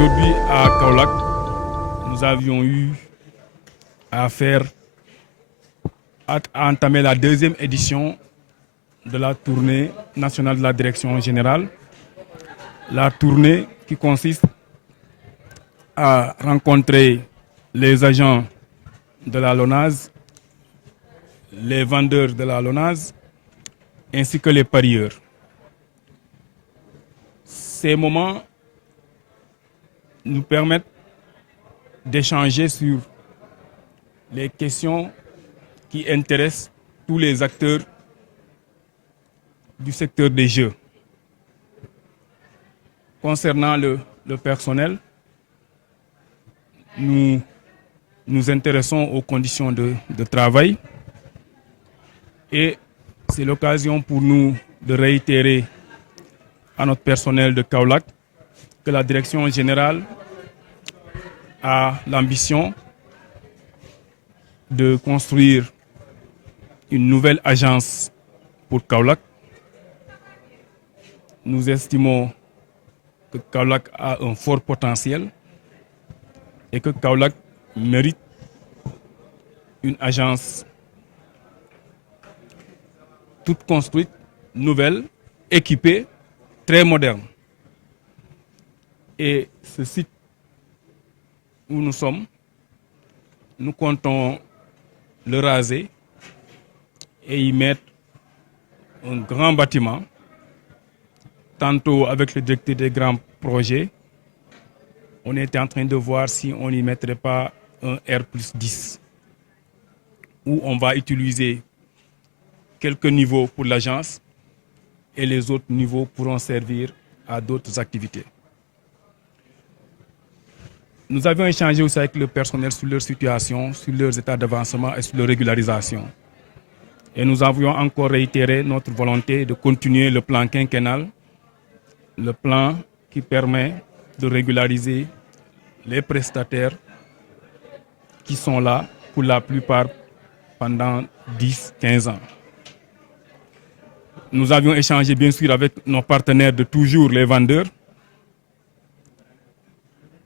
Aujourd'hui, à Kaolack, nous avions eu à entamer la deuxième édition de la tournée nationale de la direction générale. La tournée qui consiste à rencontrer les agents de la LONASE, les vendeurs de la LONASE, ainsi que les parieurs. Ces moments nous permettent d'échanger sur les questions qui intéressent tous les acteurs du secteur des jeux. Concernant le personnel, nous nous intéressons aux conditions de travail et c'est l'occasion pour nous de réitérer à notre personnel de Kaolack que la direction générale a l'ambition de construire une nouvelle agence pour Kaolack. Nous estimons que Kaolack a un fort potentiel et que Kaolack mérite une agence toute construite, nouvelle, équipée, très moderne. Et ce site où nous sommes, nous comptons le raser et y mettre un grand bâtiment, tantôt avec le directeur des grands projets. On était en train de voir si on n'y mettrait pas un R+10, où on va utiliser quelques niveaux pour l'agence et les autres niveaux pourront servir à d'autres activités. Nous avions échangé aussi avec le personnel sur leur situation, sur leurs états d'avancement et sur leur régularisation. Et nous avions encore réitéré notre volonté de continuer le plan quinquennal, le plan qui permet de régulariser les prestataires qui sont là pour la plupart pendant 10-15 ans. Nous avions échangé bien sûr avec nos partenaires de toujours, les vendeurs,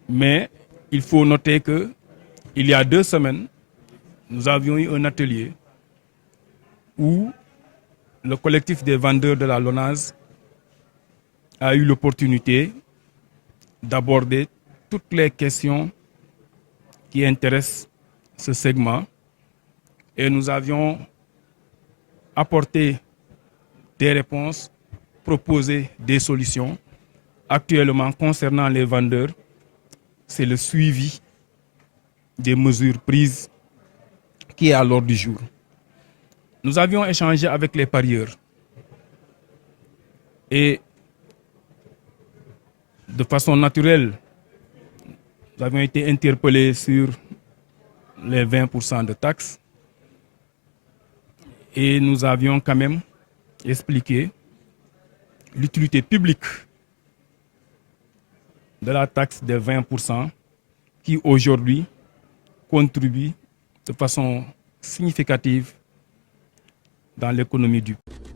mais il faut noter qu'il y a 2 semaines, nous avions eu un atelier où le collectif des vendeurs de la LONASE a eu l'opportunité d'aborder toutes les questions qui intéressent ce segment et nous avions apporté des réponses, proposé des solutions. Actuellement, concernant les vendeurs, c'est le suivi des mesures prises qui est à l'ordre du jour. Nous avions échangé avec les parieurs et de façon naturelle, nous avions été interpellés sur les 20% de taxes et nous avions quand même expliqué l'utilité publique de la taxe de 20% qui aujourd'hui contribue de façon significative dans l'économie du pays.